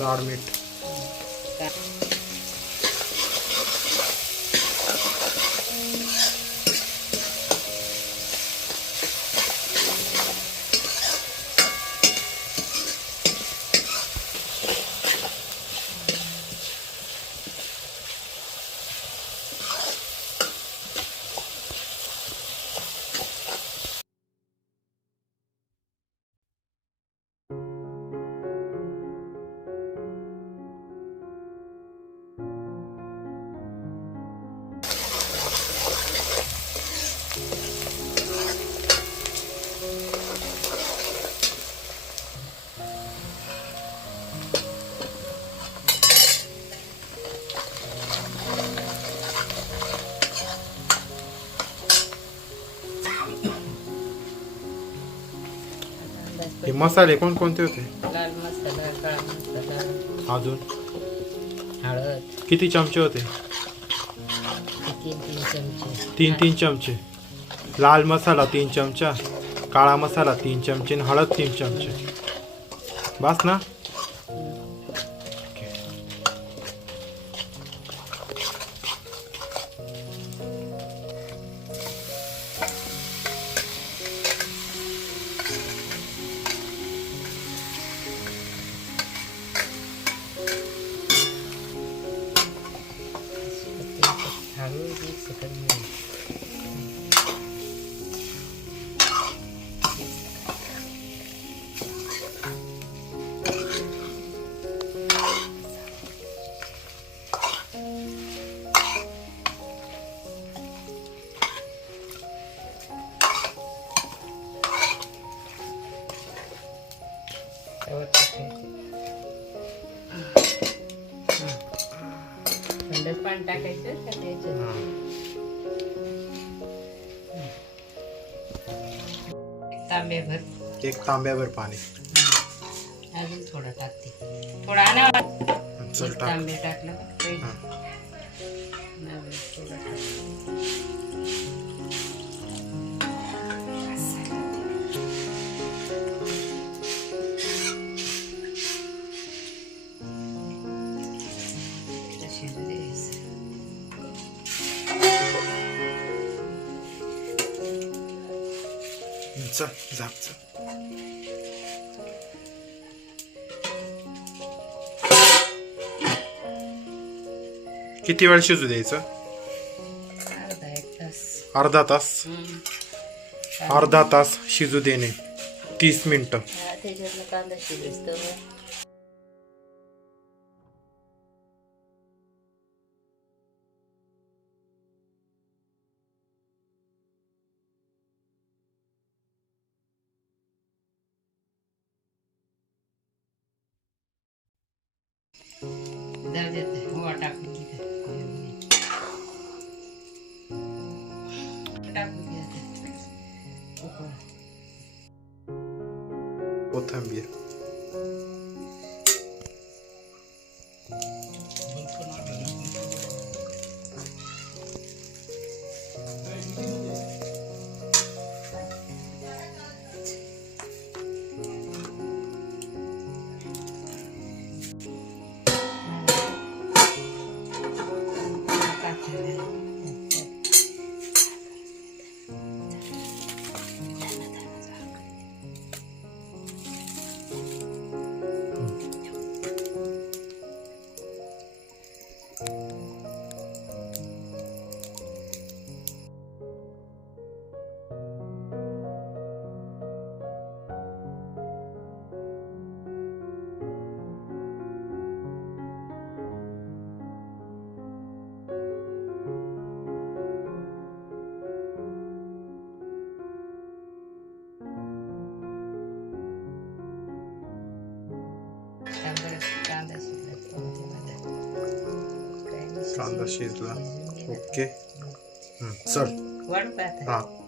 जाड मीठ हे मसाले कोणकोणते होते? लाल मसाला, काळा मसाला, अजून हळद किती चमचे होते? 3 चमचे. 3 चमचे. लाल मसाला 3 चमचा, काळा मसाला 3 चमचे आणि हळद 3 चमचे. बस ना? थंड पाणी टाकायचं का द्यायचं? तांब्याभर. 1 तांब्याभर पाणी. अजून थोडं टाकते. थोडा आणा. चल टाक. तांबे टाकलं का? थोडं चल झाप चल. किती वेळ शिजू द्यायचं? अर्धा एक तास. अर्धा तास. अर्धा तास शिजू देणे. 30 मिनिटं. त्याच्यातलं कांदा शिजतो. जाऊ देत हवा टाकून घे. टाकून घे. कोथिंबीर. कांदा शिजला. ओके. चल. वाढ पाहता. हा.